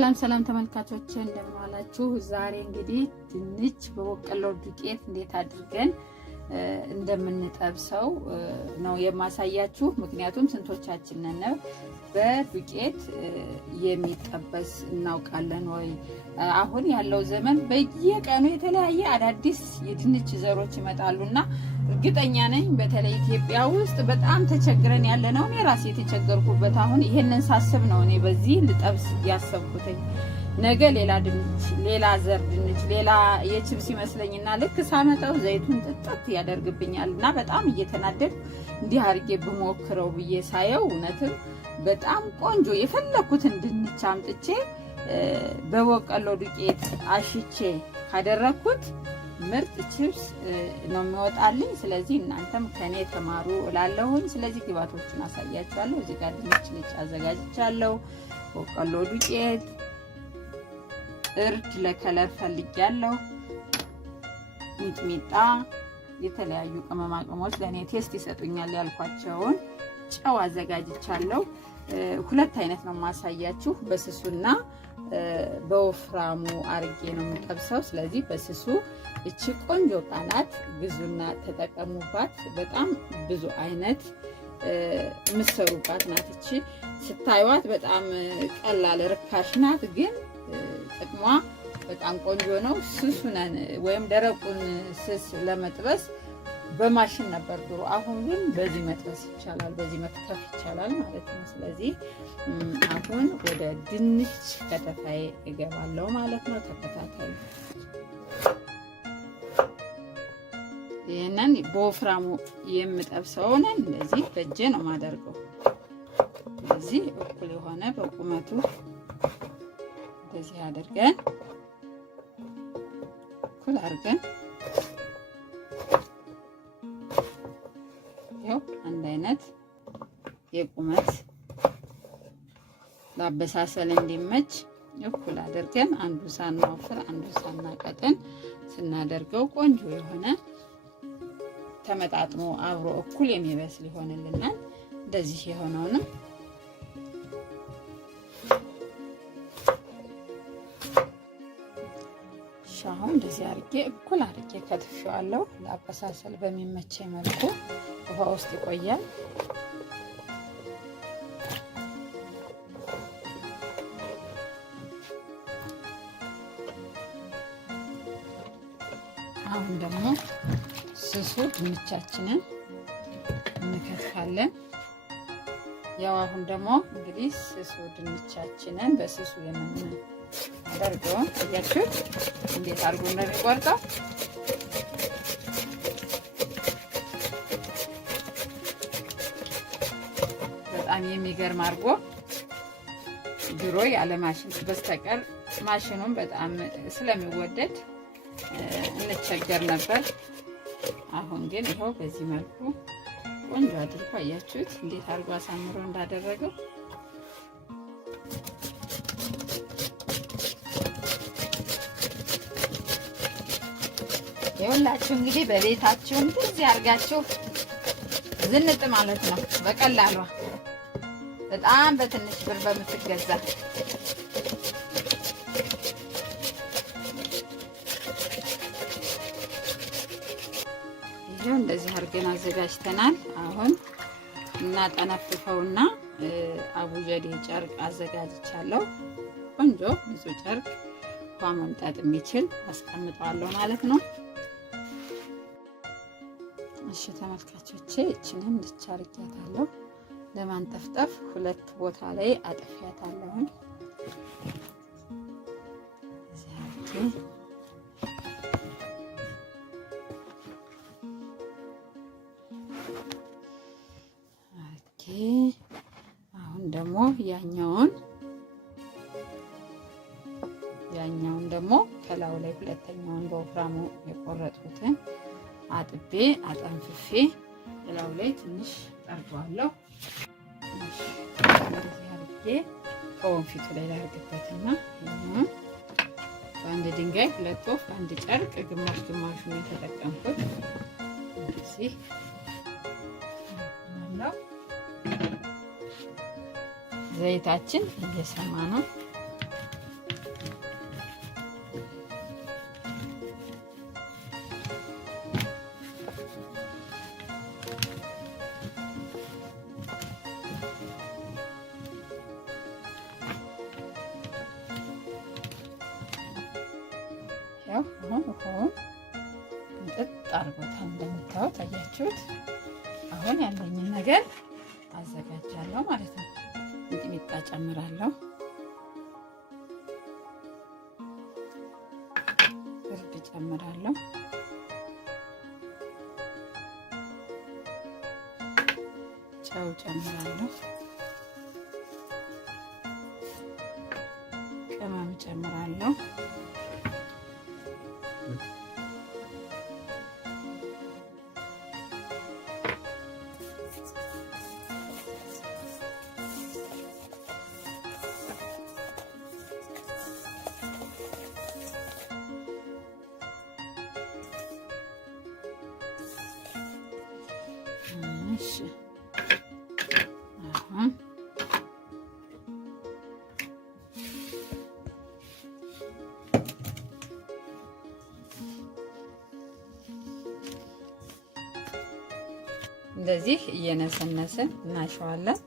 ሰላም ሰላም ተመልካቾች እንደምን ዋላችሁ። ዛሬ እንግዲህ ድንች በበቆሎ ዱቄት እንዴት አድርገን እንደምንጠብሰው ነው የማሳያችሁ። ምክንያቱም ስንቶቻችን ነን በዱቄት የሚጠበስ እናውቃለን ወይ? አሁን ያለው ዘመን በየቀኑ የተለያየ አዳዲስ የድንች ዘሮች ይመጣሉና እርግጠኛ ነኝ በተለይ ኢትዮጵያ ውስጥ በጣም ተቸግረን ያለነው እኔ ራሴ የተቸገርኩበት አሁን ይሄንን ሳስብ ነው እኔ በዚህ ልጠብስ ያሰብኩት። ነገ ሌላ ድንች ሌላ ዘር ድንች ሌላ የችብስ ይመስለኝና ልክ ሳመጣው ዘይቱን ጥጥት ያደርግብኛልና በጣም እየተናደድኩ እንዲህ አድርጌ ብሞክረው ብዬ ሳየው እውነትም በጣም ቆንጆ የፈለኩትን ድንች አምጥቼ በበቆሎ ዱቄት አሽቼ ካደረኩት ምርጥ ችብስ ነው የሚወጣልኝ። ስለዚህ እናንተም ከኔ ተማሩ እላለሁኝ። ስለዚህ ግብአቶቹን አሳያችኋለሁ። እዚህ ጋር ድንች ልጭ አዘጋጅቻለሁ። በቆሎ ዱቄት፣ እርድ ለከለር ፈልጊያለሁ፣ ሚጥሚጣ፣ የተለያዩ ቅመማ ቅመሞች ለኔ ቴስት ይሰጡኛል ያልኳቸውን ጨው አዘጋጅቻለሁ። ሁለት አይነት ነው ማሳያችሁ፣ በስሱና በወፍራሙ አርጌ ነው የምጠብሰው። ስለዚህ በስሱ እቺ ቆንጆ ቃናት ግዙና ተጠቀሙባት። በጣም ብዙ አይነት ምሰሩባት ናት። እቺ ስታዩት በጣም ቀላል ርካሽ ናት፣ ግን ጥቅሟ በጣም ቆንጆ ነው። ስሱነን ወይም ደረቁን ስስ ለመጥበስ በማሽን ነበር ድሮ። አሁን ግን በዚህ መጥበስ ይቻላል፣ በዚህ መክተፍ ይቻላል ማለት ነው። ስለዚህ አሁን ወደ ድንች ከተፋዬ እገባለሁ ማለት ነው። ተከታተሉ። ይሄንን በወፍራሙ የምጠብሰውን እንደዚህ በእጄ ነው ማደርገው። ስለዚህ እኩል የሆነ በቁመቱ እንደዚህ አድርገን እኩል አድርገን አንድ አይነት የቁመት ለአበሳሰል እንዲመች እኩል አድርገን አንዱ ሳናወፍር አንዱ ሳናቀጥን ስናደርገው ቆንጆ የሆነ ተመጣጥሞ አብሮ እኩል የሚበስል ይሆንልናል። እንደዚህ የሆነውንም ሻሁን እንደዚህ አድርጌ እኩል አድርጌ ከትፌዋለሁ። ለአበሳሰል በሚመቸኝ መልኩ ውሃ ውስጥ ይቆያል። አሁን ደግሞ ስሱ ድንቻችንን እንከትፋለን። ያው አሁን ደግሞ እንግዲህ ስሱ ድንቻችንን በስሱ የምናደርገው እያችሁት እንዴት አድርጎ እንደሚቆርጠው በጣም የሚገርም አድርጎ ድሮ ያለ ማሽን በስተቀር ማሽኑን በጣም ስለሚወደድ እንቸገር ነበር። አሁን ግን ይኸው በዚህ መልኩ ቆንጆ አድርጎ አያችሁት እንዴት አድርጎ አሳምሮ እንዳደረገው። ይኸውላችሁ እንግዲህ በቤታችሁ እንደዚህ አድርጋችሁ ዝንጥ ማለት ነው በቀላሉ በጣም በትንሽ ብር በምትገዛ ይሄው እንደዚህ አድርገን አዘጋጅተናል። አሁን እናጠነፍፈውና አቡጀዴ ጨርቅ አዘጋጅቻለሁ። ቆንጆ ንጹህ ጨርቅ ውሃ መምጣት የሚችል አስቀምጠዋለሁ ማለት ነው። እሺ ተመልካቾቼ እቺንም ልቻርቂያታለሁ። ለማንጠፍጠፍ ሁለት ቦታ ላይ አጥፊያታለሁ። እዚህ አሁን ደግሞ ያኛውን ደግሞ ከላዩ ላይ ሁለተኛውን በወፍራሙ የቆረጥኩትን አጥቤ አጠንፍፌ ላዩ ላይ ትንሽ ጠርጓለሁ። እንደዚህ አድርጌ ከወንፊቱ ላይ ላድርግበትና በአንድ ድንጋይ ሁለት ወፍ አንድ ጨርቅ ግማሽ ግማሹን የተጠቀምኩት እንደዚህ ነው። ዘይታችን እየሰማ ነው። ያው አሁን እንጥጥ አድርጎታል እንደምታዩት አያችሁት። አሁን ያለኝን ነገር አዘጋጃለሁ ማለት ነው። ሚጥሚጣ ጨምራለሁ፣ እርድ ጨምራለሁ፣ ጨው ጨምራለሁ፣ ቅመም ጨምራለሁ፣ እንደዚህ እየነሰነስን እናሸዋለን።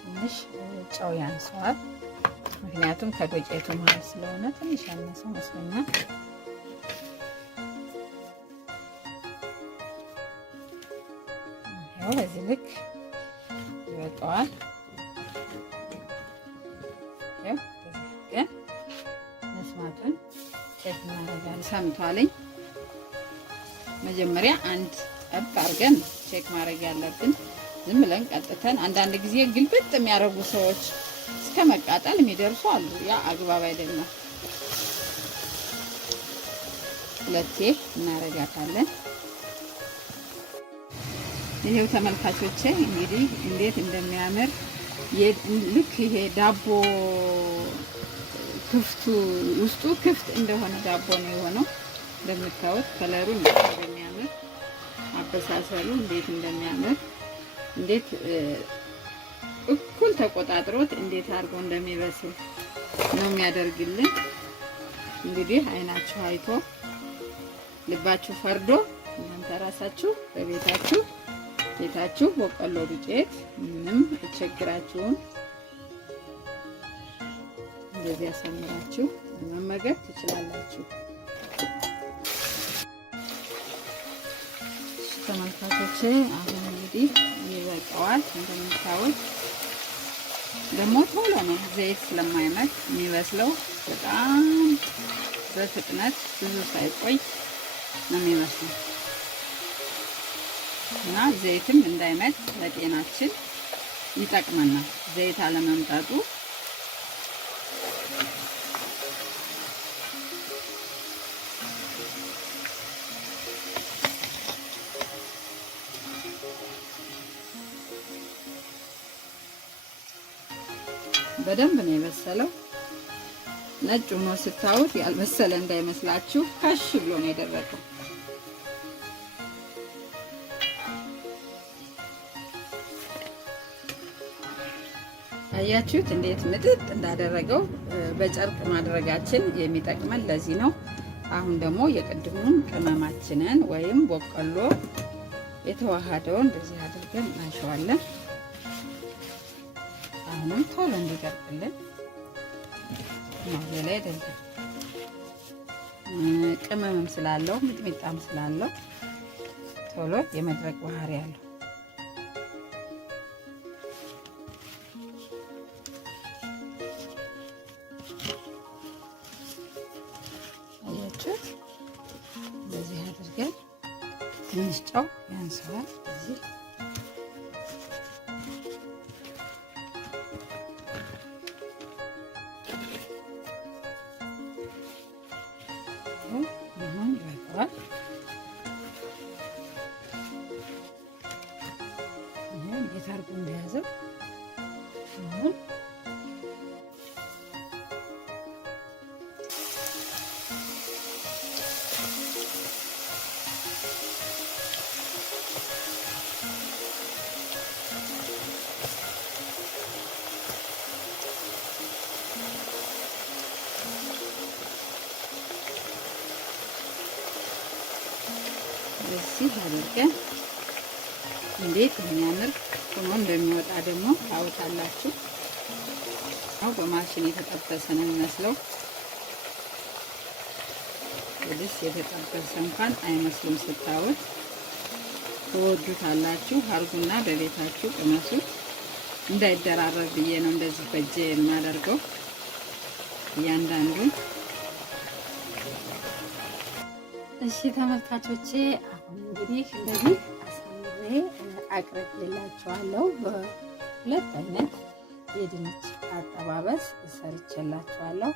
ትንሽ ጨው ያንሰዋል፣ ምክንያቱም ከዱቄቱ ማለት ስለሆነ ትንሽ ያነሰ መስሎኛል። ያው በዚህ ልክ ይበቃዋል። ያው ግን መስማቱን ቼክ እናደርጋለን። ሰምቷልኝ። መጀመሪያ አንድ ጠብ አድርገን ቼክ ማድረግ ያለብን። ዝም ብለን ቀጥተን አንዳንድ ጊዜ ግልብጥ የሚያደርጉ ሰዎች እስከ መቃጠል የሚደርሱ አሉ። ያ አግባብ አይደለም። ሁለቴ እናረጋታለን። ይሄው ተመልካቾቼ እንግዲህ እንዴት እንደሚያምር ልክ ይሄ ዳቦ ክፍቱ ውስጡ ክፍት እንደሆነ ዳቦ ነው የሆነው። እንደምታዩት ከለሩ እንዴት እንደሚያምር፣ አበሳሰሉ እንዴት እንደሚያምር፣ እንዴት እኩል ተቆጣጥሮት እንዴት አድርጎ እንደሚበስል ነው የሚያደርግልን። እንግዲህ አይናችሁ አይቶ ልባችሁ ፈርዶ እናንተ ራሳችሁ በቤታችሁ በቆሎ ዱቄት ምንም አይቸግራችሁም። እንደዚህ ያሰምራችሁ መመገብ ትችላላችሁ። ተመልካቾቼ አሁን እንግዲህ ይበቃዋል። እንደምታዩት ደግሞ ቶሎ ነው ዘይት ስለማይመት የሚበስለው። በጣም በፍጥነት ብዙ ሳይቆይ ነው የሚበስለው እና ዘይትም እንዳይመት ለጤናችን ይጠቅመናል ዘይት አለመምጣቱ። በደንብ ነው የበሰለው። ነጭ ሆኖ ስታዩት ያልበሰለ እንዳይመስላችሁ፣ ከሽ ብሎ ነው የደረቀው። አያችሁት እንዴት ምጥጥ እንዳደረገው። በጨርቅ ማድረጋችን የሚጠቅመን ለዚህ ነው። አሁን ደግሞ የቅድሙን ቅመማችንን ወይም በቆሎ የተዋሃደውን እንደዚህ አድርገን እናሸዋለን። አሁንም ቶሎ እንዲደርቅልን ነው። ሌላ አይደለም፣ ቅመምም ስላለው ሚጥሚጣም ስላለው ቶሎ የመድረቅ ባህሪ ያለው። አያችሁት? እንደዚህ አድርገን ትንሽ ጨው ያንሰዋል እዚህ እንዴት አድርጎ እንደያዘው አሁን እንደዚህ አድርገን እንዴት የሚያምር ሆኖ እንደሚወጣ ደግሞ ታውቃላችሁ። አው በማሽን የተጠበሰ ነው የሚመስለው። ወዲስ የተጠበሰ እንኳን አይመስልም ስታዩት። ትወዱታላችሁ። አርጉና በቤታችሁ ቅመሱት። እንዳይደራረብ ብዬ ነው እንደዚህ በእጄ የማደርገው እያንዳንዱን። እሺ ተመልካቾቼ አሁን እንግዲህ እንደዚህ አሳምሬ አቅርቤላችኋለሁ። በሁለት አይነት የድንች አጠባበስ ሰርቼላችኋለሁ።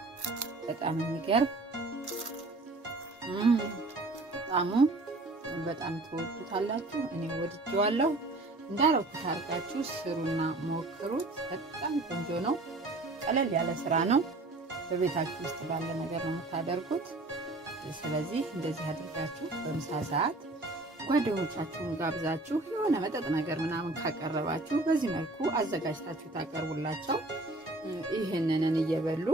በጣም የሚገርም በጣም ትወዱታላችሁ። እኔ ወድጄዋለሁ። እንዳረኩት አድርጋችሁ ስሩና ሞክሩት። በጣም ቆንጆ ነው። ቀለል ያለ ስራ ነው። በቤታችሁ ውስጥ ባለ ነገር ነው የምታደርጉት። ስለዚህ እንደዚህ አድርጋችሁ በምሳ ሰዓት ጓደኞቻችሁን ጋብዛችሁ የሆነ መጠጥ ነገር ምናምን ካቀረባችሁ በዚህ መልኩ አዘጋጅታችሁ ታቀርቡላቸው። ይህንን እየበሉ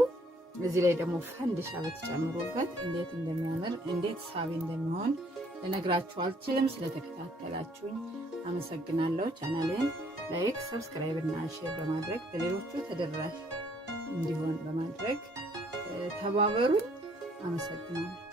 እዚህ ላይ ደግሞ ፈንድሻ ብትጨምሩበት እንዴት እንደሚያምር እንዴት ሳቢ እንደሚሆን ልነግራችሁ አልችልም። ስለተከታተላችሁኝ አመሰግናለሁ። ቻናሌን ላይክ፣ ሰብስክራይብ እና ሼር በማድረግ ለሌሎቹ ተደራሽ እንዲሆን በማድረግ ተባበሩኝ። አመሰግናለሁ።